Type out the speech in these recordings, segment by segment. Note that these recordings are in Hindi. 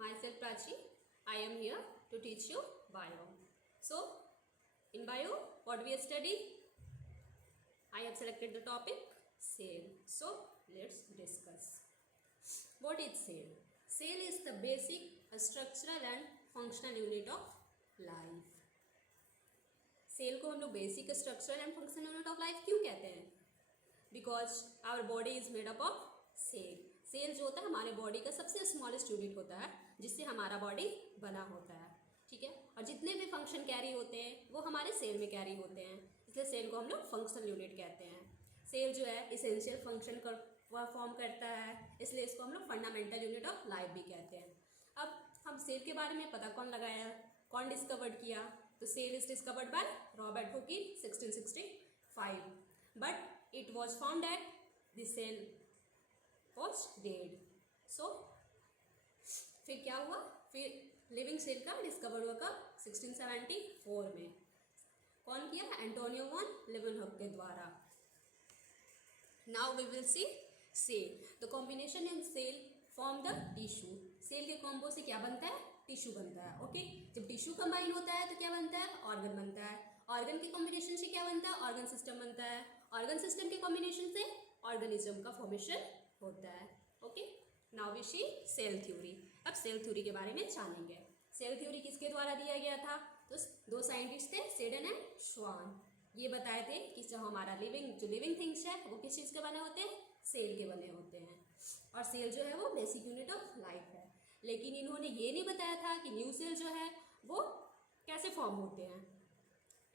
Myself Prachi. I am here to teach you bio. So, in bio, what we study? I have selected the topic cell. So, let's discuss. What is cell? Cell is the basic structural and functional unit of life. Cell को हम लोग basic structural and functional unit of life क्यों कहते हैं? Because our body is made up of cell. Cell जो होता है हमारे बॉडी का सबसे स्मॉलेस्ट यूनिट होता है जिससे हमारा बॉडी बना होता है. ठीक है. और जितने भी फंक्शन कैरी होते हैं वो हमारे सेल में कैरी होते हैं, इसलिए सेल को हम लोग फंक्शनल यूनिट कहते हैं. सेल जो है इसेंशियल फंक्शन फॉर्म करता है, इसलिए इसको हम लोग फंडामेंटल यूनिट ऑफ लाइफ भी कहते हैं. अब हम सेल के बारे में पता कौन लगाया, कौन डिस्कवर्ड किया? तो cell is discovered by Robert Hooke in 1665, but it was found that the cell was dead. So फिर क्या हुआ? फिर लिविंग सेल का डिस्कवर हुआ कब? 1674 में. कौन किया? एंटोनियो वॉन लीवनहुक के द्वारा. Now we will see cell. The combination in cell form the tissue. Cell के कॉम्बो से क्या बनता है? टिश्यू बनता है. ओके. जब टिश्यू कंबाइन होता है तो क्या बनता है? ऑर्गन बनता है. ऑर्गन के कॉम्बिनेशन से क्या बनता है? ऑर्गन सिस्टम बनता है. ऑर्गन सिस्टम के कॉम्बिनेशन से ऑर्गेनिज्म का फॉर्मेशन होता है. Okay. Now we see cell theory. अब सेल थ्योरी के बारे में जानेंगे. सेल थ्योरी किसके द्वारा दिया गया था? तो दो साइंटिस्ट थे, सेडन एंड श्वान. ये बताए थे कि जो हमारा लिविंग थिंग्स है वो किस चीज़ के बने होते हैं? सेल के बने होते हैं. और सेल जो है वो बेसिक यूनिट ऑफ लाइफ है. लेकिन इन्होंने ये नहीं बताया था कि न्यू सेल जो है वो कैसे फॉर्म होते हैं.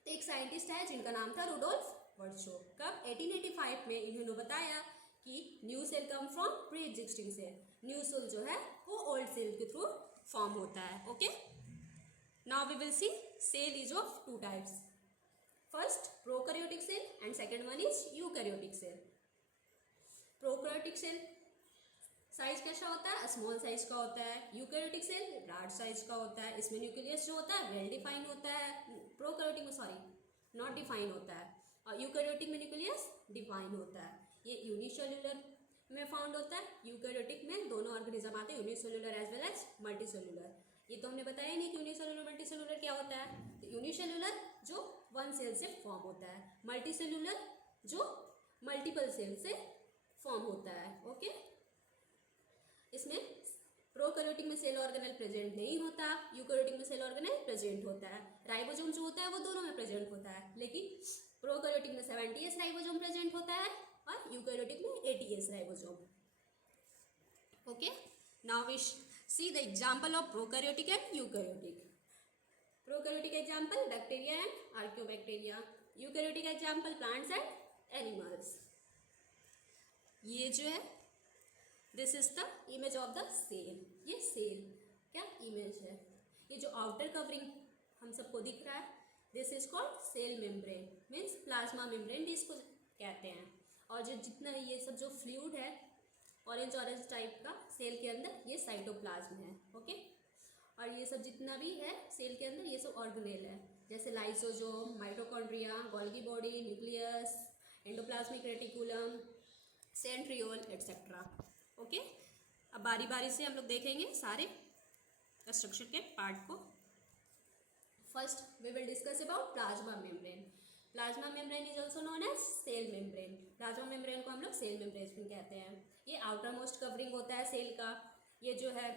तो एक साइंटिस्ट है जिनका नाम था रुडोल्फ वर्ट्शो. कब? 1885 में इन्होंने बताया कि new cell come from pre existing cell. New cell जो है वो ओल्ड सेल के थ्रू फॉर्म होता है. Okay. Now we will see cell is of two types. First prokaryotic cell and second one is eukaryotic cell. Prokaryotic cell size कैसा होता है? स्मॉल साइज का होता है. यूकैरियोटिक सेल लार्ज साइज का होता है. इसमें न्यूक्लियस जो होता है वेल डिफाइन होता है. प्रोकैरियोटिक में नॉट डिफाइन होता है. और यूकैरियोटिक में न्यूक्लियस डिफाइन होता है. ये यूनिसेल्युलर में फाउंड होता है. यूकैरियोटिक में दोनों ऑर्गेनिज्म आते हैं, unicellular as well as multicellular. ये तो हमने बताया ही नहीं कि यूनिसेल्युलर मल्टीसेल्युलर क्या होता है. तो यूनिसेल्युलर जो वन सेल से फॉर्म होता है, मल्टीसेल्युलर जो मल्टीपल सेल से फॉर्म होता है. ओके. इसमें प्रोकैरियोटिक में सेल ऑर्गेनेल प्रेजेंट नहीं होता, यूकैरियोटिक में सेल ऑर्गेनेल प्रेजेंट होता है. राइबोसोम जो होता है वो दोनों में प्रेजेंट होता है, लेकिन प्रोकैरियोटिक में 70s राइबोसोम प्रेजेंट होता है और यूकैरियोटिक में 80s ribosome. Okay. Now we see the example of prokaryotic and eukaryotic. Prokaryotic example bacteria and archaeobacteria. Eukaryotic example plants and animals. ये जो है this is the image of the cell. ये सेल क्या इमेज है? ये जो आउटर कवरिंग हम सबको दिख रहा है this is called cell membrane, means plasma membrane जिसको कहते हैं. और जो जितना ये सब जो फ्लूइड है ऑरेंज टाइप का सेल के अंदर ये साइटोप्लाज्म है. ओके. और ये सब जितना भी है सेल के अंदर ये सब ऑर्गेनेल है, जैसे lysosome, mitochondria, Golgi body, nucleus, endoplasmic reticulum, centriole etcetera. Okay. अब बारी बारी से हम लोग देखेंगे सारे स्ट्रक्चर के पार्ट को. First we will discuss about plasma membrane. Plasma membrane is also known as cell membrane. Plasma membrane को हम लोग सेल मेम्ब्रेन कहते हैं. ये आउटर मोस्ट कवरिंग होता है सेल का. ये जो है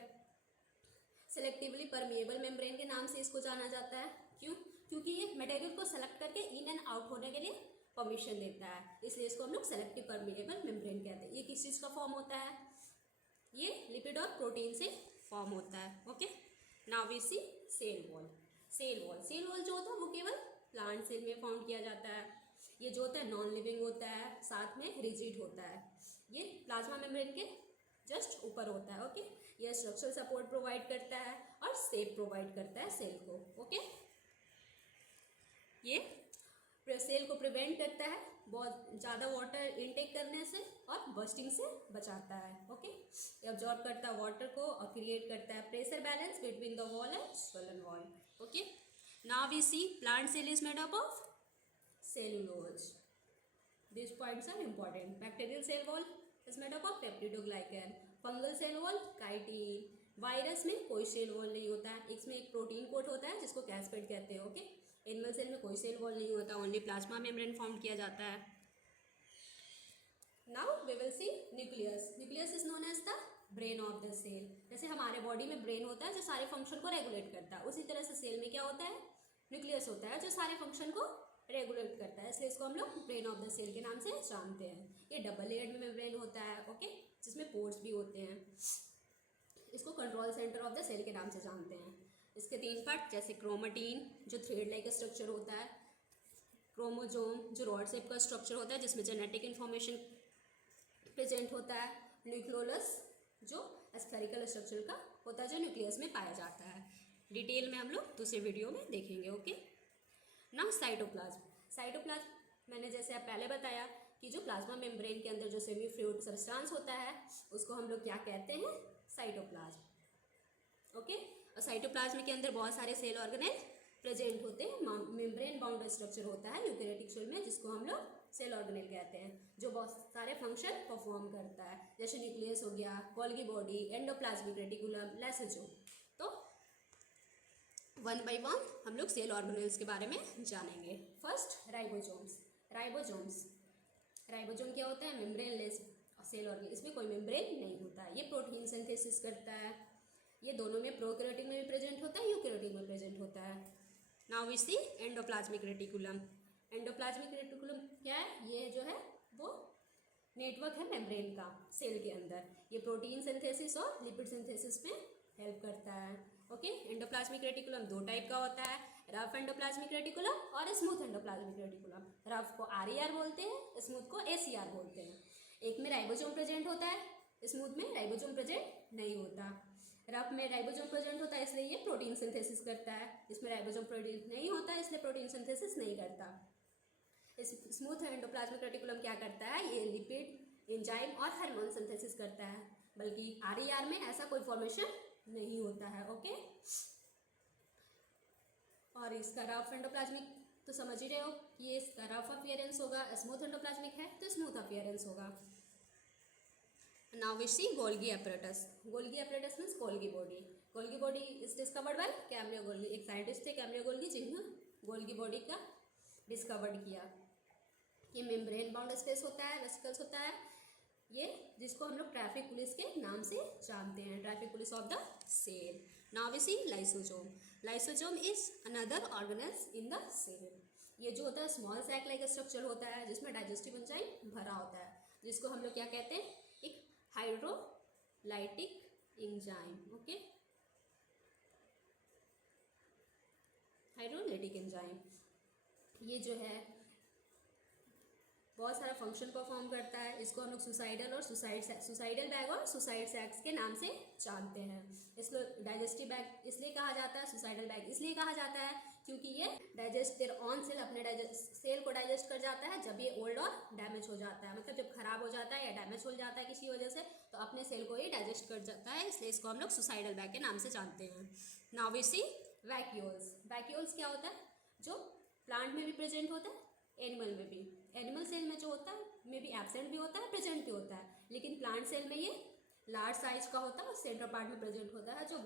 सेलेक्टिवली परमिएबल मेम्ब्रेन के नाम से इसको जाना जाता है. क्यों? क्योंकि ये मटेरियल को सेलेक्ट करके इन एंड आउट होने के लिए परमिशन देता है, इसलिए इसको हम लोग सेलेक्टिव परमिएबल मेम्ब्रेन कहते हैं. ये किस चीज़ का फॉर्म होता है? ये लिपिड और प्रोटीन से फॉर्म होता है. Okay. Now we see cell wall. Cell wall जो होता है वो केवल प्लांट सेल में फाउंड किया जाता है. ये जो होता है नॉन लिविंग होता है, साथ में रिजिड होता है. ये प्लाज्मा मेम्ब्रेन के जस्ट ऊपर होता है. ओके. ये स्ट्रक्चरल सपोर्ट प्रोवाइड करता है और शेप प्रोवाइड करता है सेल को. ओके. ये सेल को प्रिवेंट करता है बहुत ज़्यादा वाटर इनटेक करने से और बर्स्टिंग से बचाता है. ओके. ये अब्जॉर्ब करता है वाटर को और क्रिएट करता है pressure balance between the wall and swollen wall. Okay. Now we see plant cell is made up of cellulose. This points are important. Bacterial cell wall is made up of peptidoglycan. Fungal cell wall chitin. Virus में कोई सेल वॉल नहीं होता है, इसमें एक प्रोटीन कोट होता है जिसको कैस्पेड कहते हैं। ओके, एनिमल सेल में कोई सेल वॉल नहीं होता, ओनली प्लाज्मा मेम्ब्रेन फॉर्म किया जाता है। Now we will see nucleus. Nucleus is known as the brain of the cell. जैसे हमारे बॉडी में ब्रेन होता है जो सारे फंक्शन को रेगुलेट करता है, उसी तरह से सेल में क्या होता है, न्यूक्लियस होता है जो सारे फंक्शन को रेगुलेट करता है, इसलिए इसको हम लोग ब्रेन ऑफ द सेल के नाम से जानते हैं। ये डबल लेयर्ड में ब्रेन होता है, ओके, जिसमें पोर्स भी होते हैं। इसको control centre of the cell के नाम से जानते हैं। इसके 3 पार्ट जैसे क्रोमेटिन जो थ्रेड लाइक स्ट्रक्चर होता है, क्रोमोजोम जो रॉड शेप का स्ट्रक्चर होता है जिसमें जेनेटिक इन्फॉर्मेशन प्रेजेंट होता है, न्यूक्लियोलस जो स्फेरिकल स्ट्रक्चर का होता है जो न्यूक्लियस में पाया जाता है। डिटेल में हम लोग दूसरे वीडियो में देखेंगे। Okay, now cytoplasm. साइटोप्लाज्म मैंने जैसे आप पहले बताया कि जो प्लाज्मा मेम्ब्रेन के अंदर जो सेमी फ्लूइड सब्सटेंस होता है उसको हम लोग क्या कहते हैं, साइटोप्लाज्म। ओके, और साइटोप्लाज्म के अंदर बहुत सारे सेल ऑर्गेनेल प्रेजेंट होते हैं। मेम्ब्रेन बाउंड स्ट्रक्चर होता है यूकेरियोटिक सेल में जिसको हम लोग सेल ऑर्गेनेल कहते हैं, जो बहुत सारे फंक्शन परफॉर्म करता है, जैसे न्यूक्लियस हो गया, Golgi body, endoplasmic reticulum, lysosome. तो वन बाय वन हम लोग सेल ऑर्गेनेल्स के बारे में जानेंगे। First ribosomes. राइबोसोम क्या होता है, मेम्ब्रेनलेस सेल ऑर्गेनेल, इसमें कोई मेम्ब्रेन नहीं होता है, ये प्रोटीन सिंथेसिस करता है। ये दोनों में प्रोकैरियोटिक में भी प्रेजेंट होता है, यूकैरियोटिक में प्रेजेंट होता है। Now we see endoplasmic reticulum. Endoplasmic reticulum क्या है, ये जो है वो नेटवर्क है मेम्ब्रेन का सेल के अंदर। ये प्रोटीन सिंथेसिस और लिपिड सिंथेसिस में हेल्प करता है। ओके, एंडोप्लाज्मिक रेटिकुलम 2 टाइप का होता है, रफ एंडोप्लाज्मिक रेटिकुलम और स्मूथ एंडोप्लाज्मिक रेटिकुलम। रफ को RER बोलते हैं, स्मूथ को ACR बोलते हैं। एक में राइबोसोम प्रेजेंट होता है, स्मूथ में राइबोसोम प्रेजेंट नहीं होता। रफ में राइबोसोम प्रेजेंट होता है इसलिए ये प्रोटीन सिंथेसिस करता है, इसमें राइबोसोम प्रेजेंट नहीं होता है इसलिए प्रोटीन सिंथेसिस नहीं करता। स्मूथ एंडोप्लाज्मिक रेटिकुलम क्या करता है, ये लिपिड, एंजाइम और हार्मोन सिंथेसिस करता है, बल्कि RER में ऐसा कोई फॉर्मेशन नहीं होता है। ओके, और इसका रफ एंडोप्लाज्मिक तो समझ ही रहे हो, ये इसका रफ अपीयरेंस होगा, स्मूथ एंडोप्लाज्मिक है तो स्मूथ अपीयरेंस होगा। Now we see Golgi apparatus. Golgi apparatus means Golgi body. Golgi body is discovered by Camillo Golgi, एक साइंटिस्ट थे कैम्लियो गोल्गी जिन्होंने गोल्गी बॉडी का डिस्कवर्ड किया। ये मेम्ब्रेन बाउंड स्पेस होता है, वेसिकल्स होता है, ये जिसको हम लोग ट्रैफिक पुलिस के नाम से जानते हैं, traffic police of the cell. Now we see lysosome. Lysosome is another organelles in the cell. ये जो होता है स्मॉल सैक लाइक स्ट्रक्चर होता है जिसमें डाइजेस्टिव एंजाइम भरा होता है, जिसको हम लोग क्या कहते हैं, एक hydrolytic enzyme. Okay, hydrolytic enzyme ये जो है बहुत सारा फंक्शन परफॉर्म करता है। इसको हम लोग सुसाइडल और सुसाइडल बैग और सुसाइड सैक्स के नाम से जानते हैं। इसको डाइजेस्टिव बैग इसलिए कहा जाता है, सुसाइडल बैग इसलिए कहा जाता है क्योंकि ये डाइजेस्ट देयर ऑन सेल, अपने सेल को डाइजेस्ट कर जाता है जब ये ओल्ड और डैमेज हो जाता है, मतलब जब खराब हो जाता है या डैमेज हो जाता है किसी वजह से, तो अपने सेल को ये डाइजेस्ट कर जाता है, इसलिए इसको हम लोग सुसाइडल बैग के नाम से जानते हैं। Now we see vacuoles. Vacuoles क्या होता है, जो प्लांट में भी प्रेजेंट होता है, एनिमल में भी। एनिमल सेल में जो होता है में भी एब्सेंट भी होता है, प्रेजेंट भी होता है, लेकिन प्लांट सेल में ये लार्ज साइज का होता है और सेंट्रल पार्ट में प्रेजेंट होता है, जो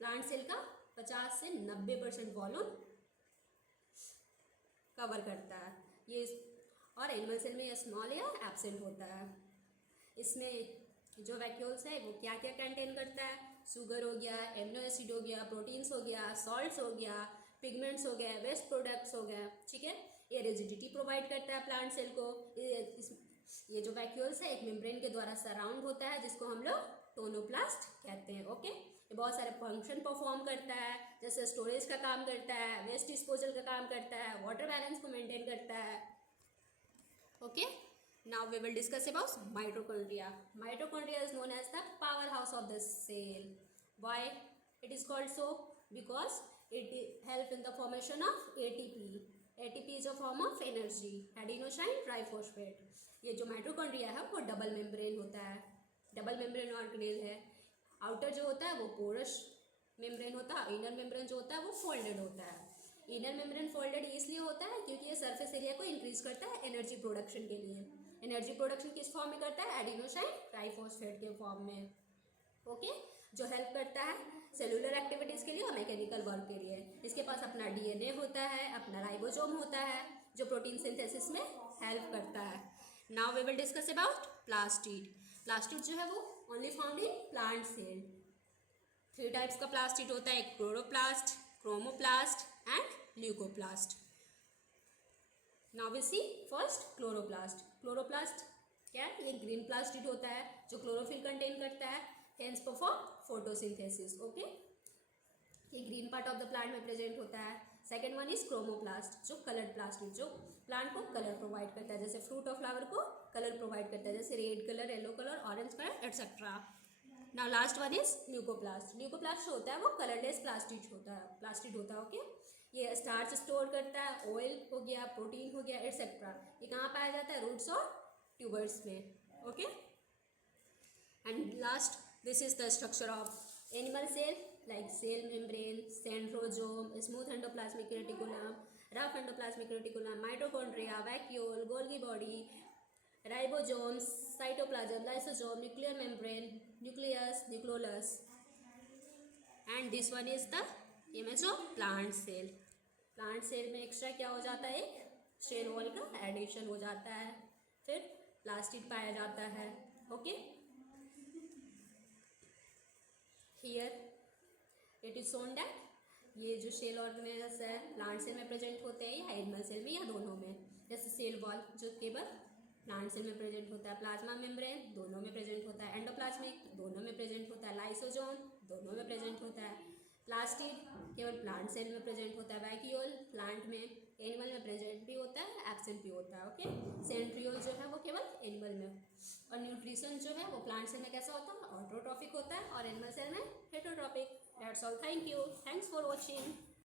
प्लांट सेल का 50 से 90% वॉल्यूम कवर करता है ये। और एनिमल सेल में ये स्मॉल या एब्सेंट होता है। इसमें जो वैक्यूल्स है वो क्या क्या कंटेन करता है, शुगर हो गया, एमिनो एसिड हो गया, प्रोटीन्स हो गया, सॉल्ट्स हो गया, पिगमेंट्स हो गए, वेस्ट प्रोडक्ट्स हो गए, ठीक है। ये रिजिडिटी प्रोवाइड करता है प्लांट सेल को। ये जो वैक्यूल्स है एक मेम्ब्रेन के द्वारा सराउंड होता है जिसको हम लोग टोनोप्लास्ट कहते हैं। ओके, ये बहुत सारे फंक्शन परफॉर्म करता है, जैसे स्टोरेज का काम करता है, वेस्ट डिस्पोजल का काम करता है, वाटर बैलेंस को मेंटेन करता है। Okay, now we will discuss about mitochondria. Mitochondria is known as the powerhouse of the cell. Why it is called so? Because it help in the formation of ATP. ATP is a form of energy, adenosine triphosphate. ये जो माइटोकॉन्ड्रिया है वो डबल मेम्ब्रेन होता है, डबल मेम्ब्रेन ऑर्गेनेल है। आउटर जो होता है वो पोरस मेम्ब्रेन होता है, इनर मेम्ब्रेन जो होता है वो फोल्डेड होता है। इनर मेम्ब्रेन फोल्डेड इसलिए होता है क्योंकि ये सरफेस एरिया को इंक्रीज करता है एनर्जी प्रोडक्शन के लिए। एनर्जी प्रोडक्शन किस फॉर्म में करता है, एडिनोसाइन ट्राइफॉस्फेट के फॉर्म में। ओके, जो हेल्प करता है सेलुलर एक्टिविटीज़ के लिए और मैकेनिकल वर्क के लिए। इसके पास अपना डीएनए होता है, अपना राइबोसोम होता है जो प्रोटीन सिंथेसिस में हेल्प करता है। Now we will discuss about plastid. Plastid जो है वो only found in plant cell. 3 types का प्लास्टिड होता है, chloroplast, chromoplast and leucoplast. Now we see first chloroplast. Chloroplast क्या है? ये ग्रीन प्लास्टिड होता है जो क्लोरोफिल कंटेन करता है, हेंस परफॉर्म फोटोसिंथेसिस। ओके, ये green part of the plant में प्रेजेंट होता है। सेकेंड वन इज क्रोमोप्लास्ट, जो कलर्ड प्लास्टिड, जो प्लांट को कलर प्रोवाइड करता है, जैसे फ्रूट और फ्लावर को कलर प्रोवाइड करता है, जैसे red colour, yellow colour, orange colour etcetera. Now last one is leucoplast. Leucoplast जो होता है वो कलरलेस प्लास्टिड होता है। ओके, ये स्टार्च स्टोर करता है, ऑयल हो गया, प्रोटीन हो गया एटसेट्रा। ये कहाँ पाया जाता है? रूट्स और ट्यूबर्स में। Okay, and last this is the structure of animal cell, like cell membrane, centrosome, smooth endoplasmic reticulum, rough endoplasmic reticulum, mitochondria, vacuole, Golgi body, ribosomes, cytoplasm, lysosome, nuclear membrane, nucleus, nucleolus, and this one is the image of plant cell. Plant cell में एक्स्ट्रा क्या हो जाता है? एक सेल वॉल का एडिशन हो जाता है, फिर प्लास्टिड पाया जाता है। Okay, here it is shown that ये जो सेल ऑर्गेनेल्स है प्लांट सेल में प्रेजेंट होते हैं या एनिमल सेल में या दोनों में। जैसे सेल वॉल जो केवल प्लांट सेल में प्रेजेंट होता है, प्लाज्मा मेम्ब्रेन दोनों में प्रेजेंट होता है, एंडोप्लाज्मिक दोनों में प्रेजेंट होता है, लाइसोसोम दोनों में प्रेजेंट होता है, प्लास्टिड केवल प्लांट सेल में प्रेजेंट होता है, वैक्यूल प्लांट में, एनिमल में प्रेजेंट भी होता है, एब्सेंट भी होता है। ओके, सेंट्रियोल जो है वो केवल एनिमल में, और न्यूट्रिशन जो है वो प्लांट सेल में कैसा होता है? ऑटोट्रॉफिक होता है, और एनिमल सेल में heterotrophic. That's all. Thank you. Thanks for watching.